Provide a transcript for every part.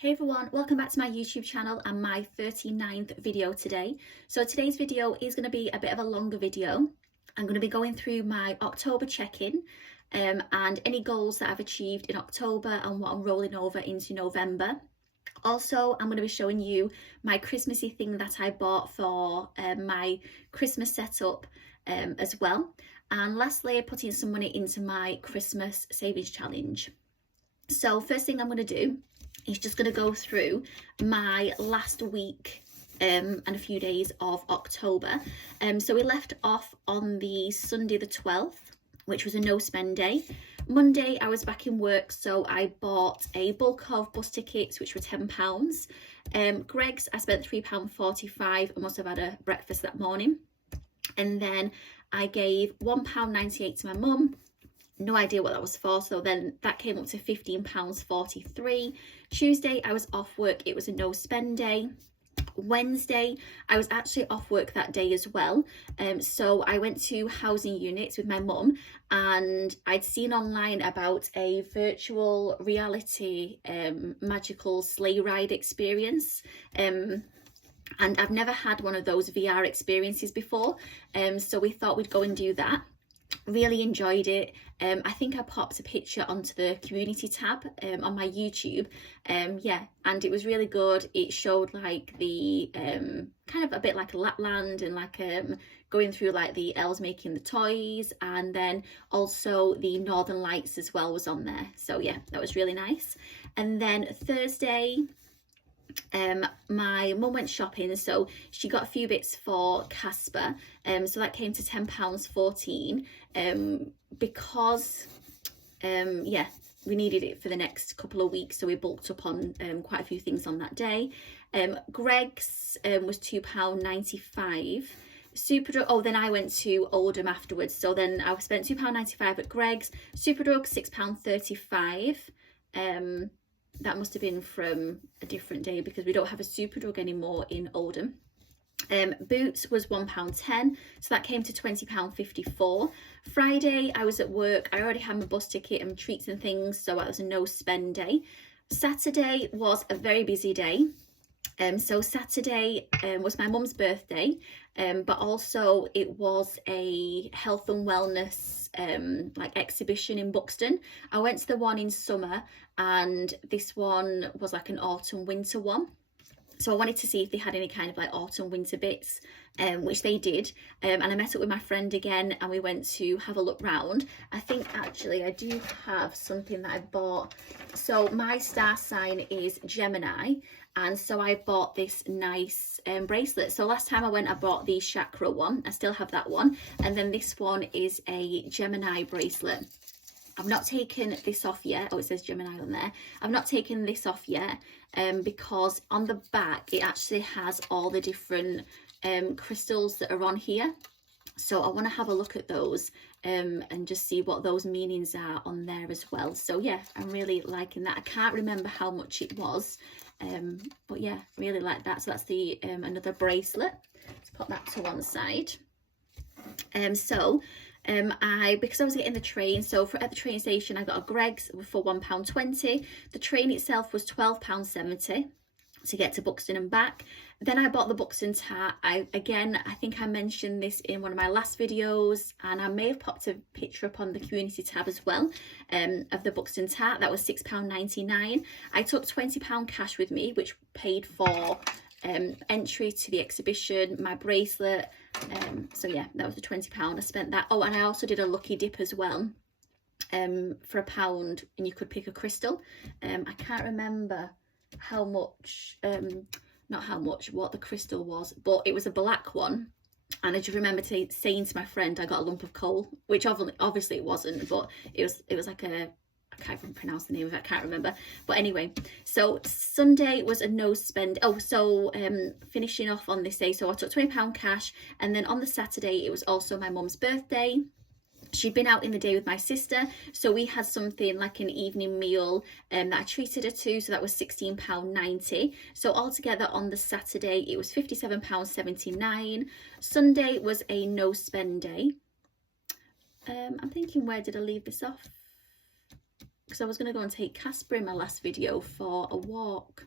Hey everyone, welcome back to my YouTube channel and my 39th video today. So today's video is going to be a bit of a longer video. I'm going to be going through my October check-in and any goals that I've achieved in October and what I'm rolling over into November. Also, I'm going to be showing you my Christmassy thing that I bought for my Christmas setup as well. And lastly, putting some money into my Christmas savings challenge. So first thing I'm going to do is just going to go through my last week and a few days of October. So we left off on the Sunday the 12th, which was a no spend day. Monday I was back in work, so I bought a bulk of bus tickets, which were £10. Greggs, I spent £3.45. I must have had a breakfast that morning. And then I gave £1.98 to my mum. No idea what that was for, so then that came up to £15.43. Tuesday I was off work, it was a no spend day. Wednesday I was actually off work that day as well, so I went to housing units with my mum, and I'd seen online about a virtual reality magical sleigh ride experience, and I've never had one of those VR experiences before, so we thought we'd go and do that. Really enjoyed it. I think I popped a picture onto the community tab on my YouTube, yeah, and it was really good. It showed like the kind of a bit like a Lapland, and like going through like the elves making the toys, and then also the Northern Lights as well was on there. So yeah, that was really nice. And then Thursday my mum went shopping, so she got a few bits for Casper, so that came to £10.14, because yeah, we needed it for the next couple of weeks, so we bulked up on quite a few things on that day. Greggs was £2.95. Superdrug, oh, then I went to Oldham afterwards, so then I spent £2.95 at Greggs. Superdrug £6.35. That must have been from a different day because we don't have a Superdrug anymore in Oldham. Boots was £1.10, so that came to £20.54. Friday I was at work, I already had my bus ticket and treats and things, so that was a no spend day. Saturday was a very busy day. So Saturday was my mum's birthday, but also it was a health and wellness like exhibition in Buxton. I went to the one in summer, and this one was like an autumn winter one. So I wanted to see if they had any kind of like autumn winter bits, which they did. And I met up with my friend again, and we went to have a look round. I think actually I do have something that I bought. So my star sign is Gemini, and so I bought this nice bracelet. So last time I went, I bought the chakra one. I still have that one. And then this one is a Gemini bracelet. I've not taken this off yet. Oh, it says Gemini on there. I've not taken this off yet because on the back it actually has all the different crystals that are on here. So I want to have a look at those and just see what those meanings are on there as well. So yeah, I'm really liking that. I can't remember how much it was, but yeah, really like that. So that's the another bracelet. Let's put that to one side. Because I was getting the train, so at the train station I got a Greggs for £1.20. The train itself was £12.70 to get to Buxton and back. Then I bought the Buxton tart. I think I mentioned this in one of my last videos, and I may have popped a picture up on the community tab as well of the Buxton tart. That was £6.99. I took £20 cash with me, which paid for entry to the exhibition, my bracelet, so yeah, that was the £20 I spent that. Oh, and I also did a lucky dip as well for £1, and you could pick a crystal. I can't remember how much, not how much, what the crystal was, but it was a black one. And I just remember saying to my friend I got a lump of coal, which obviously it wasn't, but it was like a, I can't even pronounce the name of it, I can't remember. But anyway, so Sunday was a no spend. Oh, so finishing off on this day, so I took £20 cash, and then on the Saturday it was also my mum's birthday. She'd been out in the day with my sister, so we had something like an evening meal that I treated her to, so that was £16.90. So altogether on the Saturday it was £57.79. Sunday was a no spend day. I'm thinking, where did I leave this off? because I was going to go and take Casper in my last video for a walk.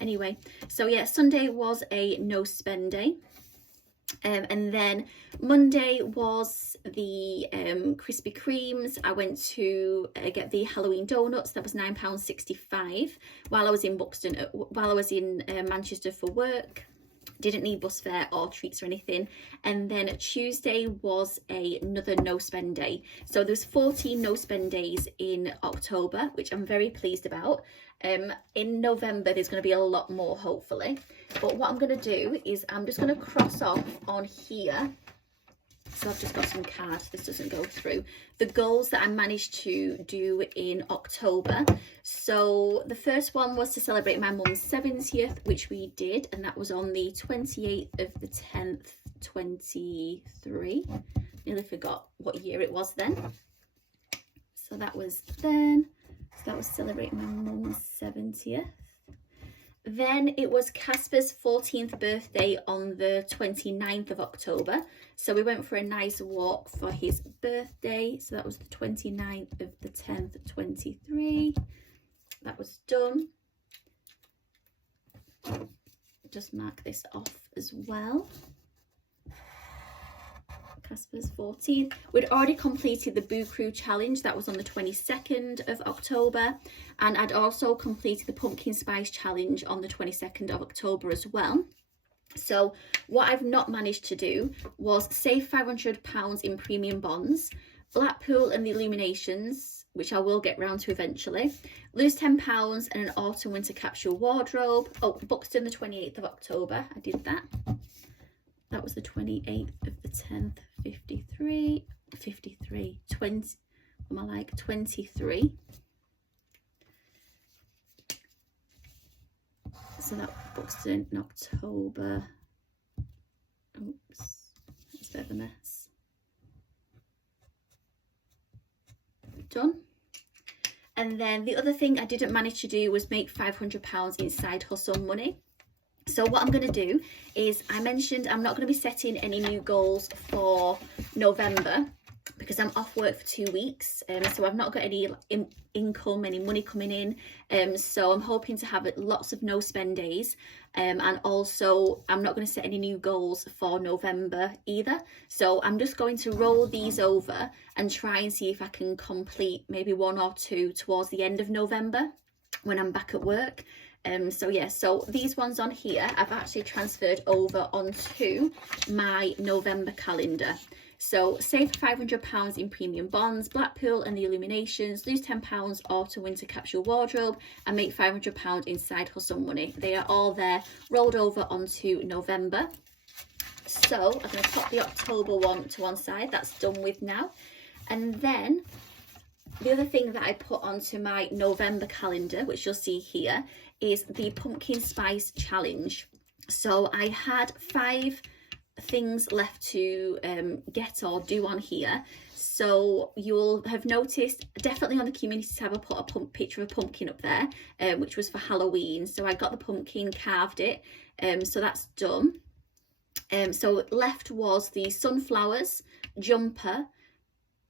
Anyway, so yeah, Sunday was a no spend day. And then Monday was the Krispy Kremes. I went to get the Halloween donuts. That was £9.65 while I was in Buxton, while I was in Manchester for work. Didn't need bus fare or treats or anything. And then Tuesday was another no spend day. So there's 14 no spend days in October, which I'm very pleased about. In November there's going to be a lot more, hopefully. But what I'm going to do is I'm just going to cross off on here. So I've just got some cards, this doesn't go through, the goals that I managed to do in October. So the first one was to celebrate my mum's 70th, which we did, and that was on the 28th of the 10th, 23. Nearly forgot what year it was then. So that was then. So that was celebrating my mum's 70th. Then it was Casper's 14th birthday on the 29th of October. So we went for a nice walk for his birthday. So that was the 29th of the 10th, 23. That was done. Just mark this off as well. Casper's 14th. We'd already completed the Boo Crew challenge. That was on the 22nd of October. And I'd also completed the Pumpkin Spice challenge on the 22nd of October as well. So what I've not managed to do was save £500 in premium bonds, Blackpool and the Illuminations, which I will get round to eventually, lose £10 and an autumn winter capsule wardrobe. Oh, Buxton the 28th of October, I did that. That was the 28th of the 10th, 20, am I like 23? So that Buxton in October. Oops, that's a bit of a mess. Done. And then the other thing I didn't manage to do was make £500 in side hustle money. So what I'm going to do is, I mentioned I'm not going to be setting any new goals for November because I'm off work for 2 weeks. So I've not got any income, any money coming in. So I'm hoping to have lots of no spend days. And also I'm not going to set any new goals for November either. So I'm just going to roll these over and try and see if I can complete maybe 1 or 2 towards the end of November when I'm back at work. So yeah, so these ones on here I've actually transferred over onto my November calendar. So save £500 in premium bonds, Blackpool and the Illuminations, lose £10 autumn winter capsule wardrobe, and make £500 in side hustle money. They are all there rolled over onto November. So I'm going to pop the October one to one side. That's done with now. And then the other thing that I put onto my November calendar, which you'll see here, is the Pumpkin Spice Challenge. So I had 5 things left to get or do on here. So you'll have noticed definitely on the community tab I put a picture of a pumpkin up there, which was for Halloween. So I got the pumpkin, carved it, so that's done. So left was the sunflowers, jumper,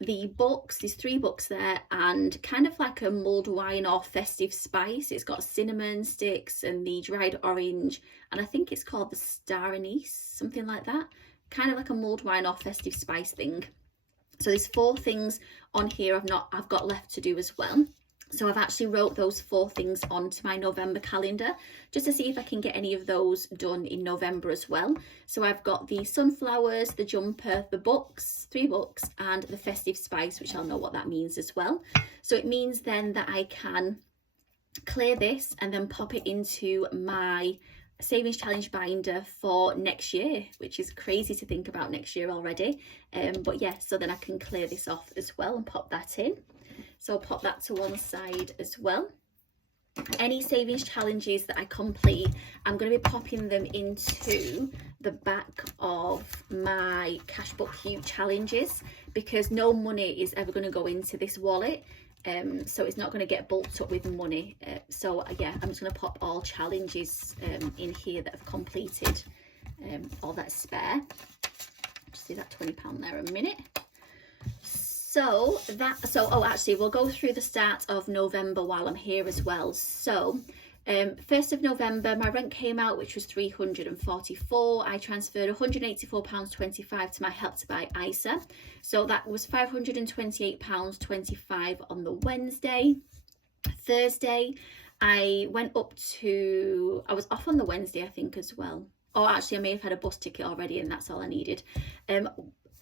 the books, there's 3 books there, and kind of like a mulled wine or festive spice. It's got cinnamon sticks and the dried orange, and I think it's called the star anise, something like that, kind of like a mulled wine or festive spice thing. So there's 4 things on here I've got left to do as well. So I've actually wrote those 4 things onto my November calendar just to see if I can get any of those done in November as well. So I've got the sunflowers, the jumper, the books, 3 books, and the festive spice, which I'll know what that means as well. So it means then that I can clear this and then pop it into my savings challenge binder for next year, which is crazy to think about next year already. But yeah, so then I can clear this off as well and pop that in. So I'll pop that to one side as well. Any savings challenges that I complete, I'm going to be popping them into the back of my Cashbook Hue challenges, because no money is ever going to go into this wallet. So it's not going to get bulked up with money. So yeah, I'm just going to pop all challenges in here that I've completed, all that's spare. Just do that £20 there a minute. So oh, actually we'll go through the start of November while I'm here as well. So 1st of November my rent came out, which was £344. I transferred £184.25 to my Help to Buy ISA, so that was £528.25 on the Wednesday. Thursday I went up to, I was off on the Wednesday I think as well, or actually I may have had a bus ticket already and that's all I needed.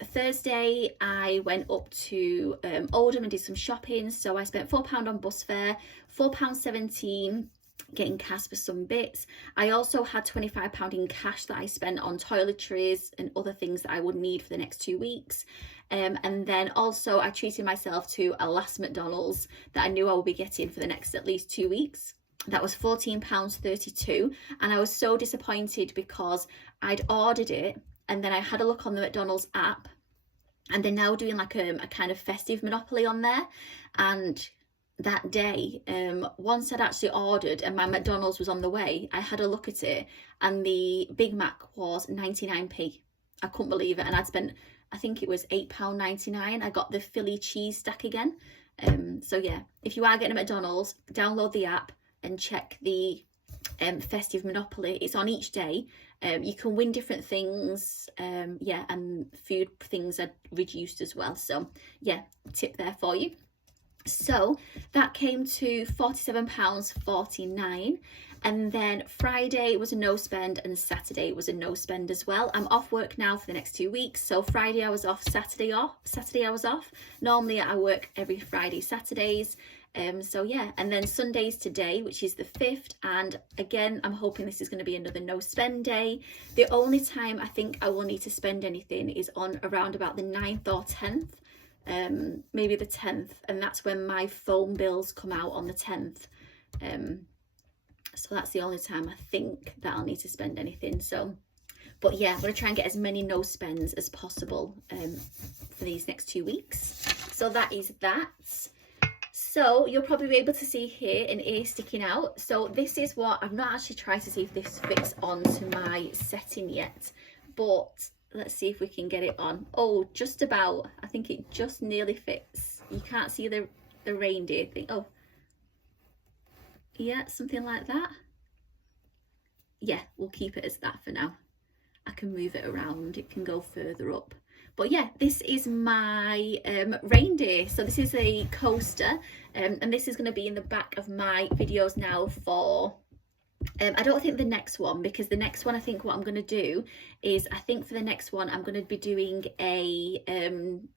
Thursday I went up to Oldham and did some shopping, so I spent £4 on bus fare, £4.17 getting cash for some bits. I also had £25 in cash that I spent on toiletries and other things that I would need for the next 2 weeks. And then also I treated myself to a last McDonald's that I knew I would be getting for the next at least 2 weeks. That was £14.32, and I was so disappointed because I'd ordered it and then I had a look on the McDonald's app and they're now doing like a kind of festive Monopoly on there. And that day, once I'd actually ordered and my McDonald's was on the way, I had a look at it and the Big Mac was 99p. I couldn't believe it, and I'd spent, I think it was £8.99. I got the Philly cheese stack again. So yeah, if you are getting a McDonald's, download the app and check the festive Monopoly. It's on each day. You can win different things, yeah, and food things are reduced as well. So yeah, tip there for you. So that came to £47.49, and then Friday was a no spend and Saturday was a no spend as well. I'm off work now for the next 2 weeks, so Friday I was off, Saturday I was off. Normally I work every Friday, Saturdays. So yeah, and then Sunday's today, which is the 5th, and again I'm hoping this is going to be another no spend day. The only time I think I will need to spend anything is on around about the 9th or 10th. Maybe the 10th, and that's when my phone bills come out on the 10th. So that's the only time I think that I'll need to spend anything. So, but yeah, I'm going to try and get as many no spends as possible for these next 2 weeks. So that is that. So you'll probably be able to see here an ear sticking out. So this is what, I've not actually tried to see if this fits onto my setting yet, but let's see if we can get it on. Oh, just about. I think it just nearly fits. You can't see the reindeer thing. Oh, yeah, something like that. Yeah, we'll keep it as that for now. I can move it around. It can go further up. But yeah, this is my reindeer. So this is a coaster, and this is going to be in the back of my videos now for I don't think the next one, because the next one I think what I'm going to do is, I think for the next one I'm going to be doing a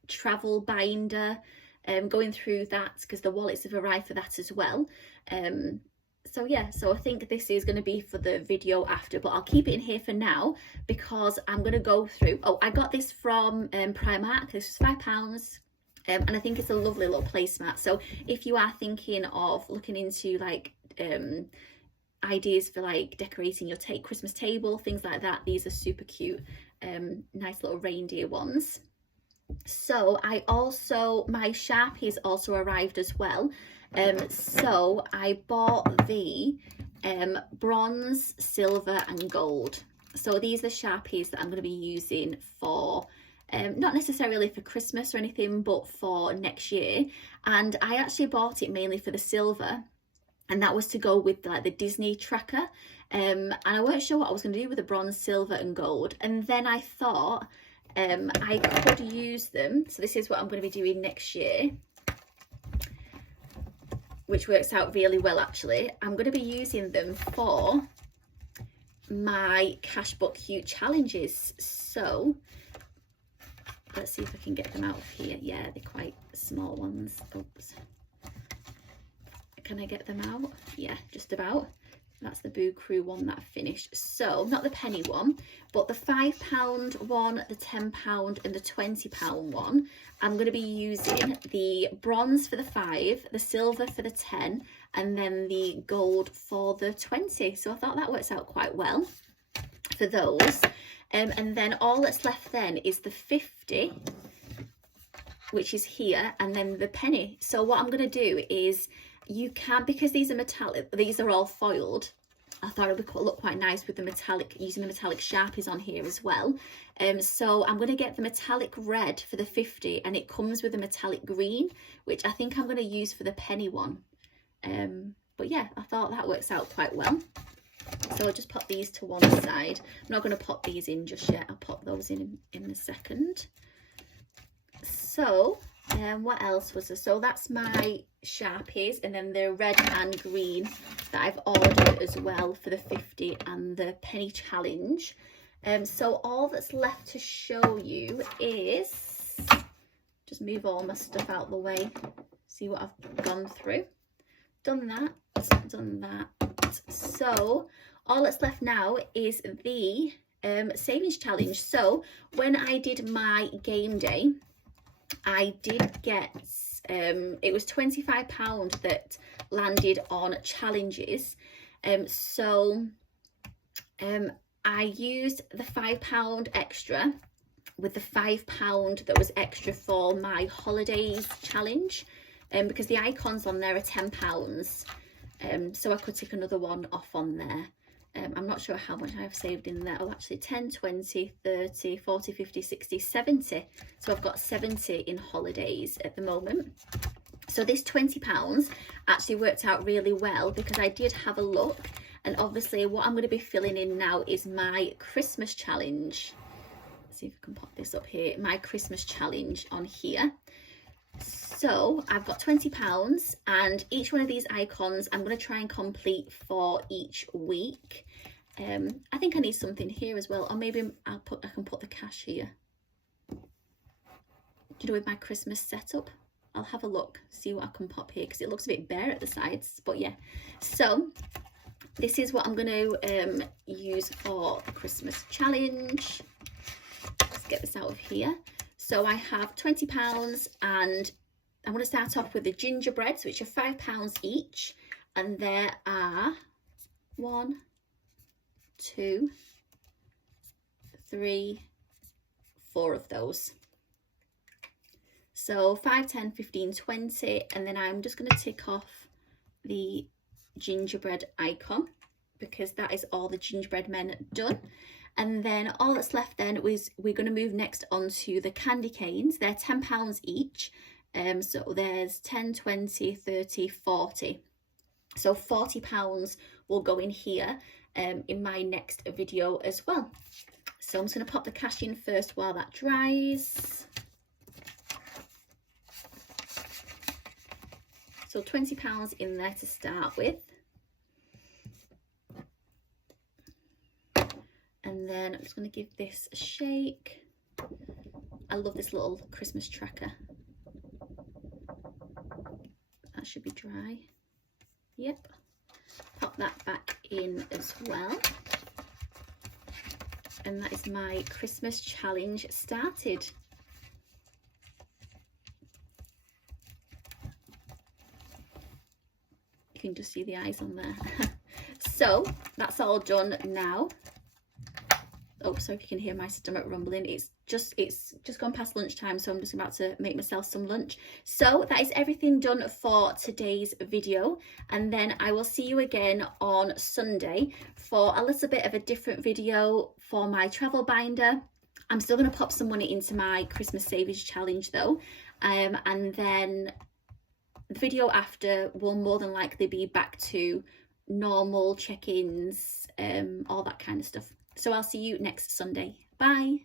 travel binder, going through that because the wallets have arrived for that as well. So yeah, so I think this is going to be for the video after, but I'll keep it in here for now because I'm going to go through. Oh, I got this from Primark. This was £5. And I think it's a lovely little placemat. So if you are thinking of looking into like ideas for like decorating your Christmas table, things like that, these are super cute, nice little reindeer ones. So my Sharpies also arrived as well. So I bought the bronze, silver and gold. So these are Sharpies that I'm going to be using for not necessarily for Christmas or anything, but for next year. And I actually bought it mainly for the silver, and that was to go with like the Disney tracker. And I weren't sure what I was going to do with the bronze, silver and gold. And then I thought I could use them. So this is what I'm going to be doing next year, which works out really well actually. I'm going to be using them for my Cash Book Cute challenges. So let's see if I can get them out of here. Yeah, they're quite small ones. Oops. Can I get them out? Yeah, just about. That's the Boo Crew one that I finished. So not the penny one, but the £5 one, the £10 and the £20 one. I'm going to be using the bronze for the 5, the silver for the 10, and then the gold for the 20. So I thought that works out quite well for those. And then all that's left then is the 50, which is here, and then the penny. So what I'm going to do is, you can, because these are metallic, these are all foiled, I thought it would look quite nice with the metallic, using the metallic Sharpies on here as well. So I'm going to get the metallic red for the 50, and it comes with a metallic green, which I think I'm going to use for the penny one. But yeah, I thought that works out quite well. So I'll just pop these to one side. I'm not going to pop these in just yet. I'll pop those in a second. So what else was there? So that's my Sharpies, and then the red and green that I've ordered as well for the 50 and the penny challenge. So all that's left to show you is, just move all my stuff out of the way, see what I've gone through. Done that. So all that's left now is the savings challenge. So when I did my game day, I did get it was £25 that landed on challenges. I used the £5 extra with the £5 that was extra for my holidays challenge, because the icons on there are £10, so I could take another one off on there. I'm not sure how much I have saved in there. Oh, actually 10, 20, 30, 40, 50, 60, 70. So I've got 70 in holidays at the moment. So this £20 actually worked out really well, because I did have a look, and obviously what I'm going to be filling in now is my Christmas challenge. Let's see if I can pop this up here. My Christmas challenge on here. So I've got £20, and each one of these icons I'm going to try and complete for each week. I think I need something here as well, or maybe I can put the cash here. You know, with my Christmas setup, I'll have a look, see what I can pop here, because it looks a bit bare at the sides. But yeah, so this is what I'm going to use for the Christmas challenge. Let's get this out of here. So I have £20, and I'm going to start off with the gingerbreads, which are £5 each, and there are 1, 2, 3, 4 of those. So 5, 10, 15, 20, and then I'm just going to tick off the gingerbread icon, because that is all the gingerbread men done. And then all that's left then is we're going to move next on to the candy canes. They're £10 each. So there's 10, 20, 30, 40. So £40 will go in here in my next video as well. So I'm just going to pop the cash in first while that dries. So £20 in there to start with. And then I'm just going to give this a shake. I love this little Christmas tracker. That should be dry. Yep. Pop that back in as well. And that is my Christmas challenge started. You can just see the eyes on there. So that's all done now. Oh, so if you can hear my stomach rumbling, it's just gone past lunchtime, so I'm just about to make myself some lunch. So that is everything done for today's video, and then I will see you again on Sunday for a little bit of a different video for my travel binder. I'm still going to pop some money into my Christmas savings challenge though, and then the video after will more than likely be back to normal check-ins, all that kind of stuff. So I'll see you next Sunday. Bye.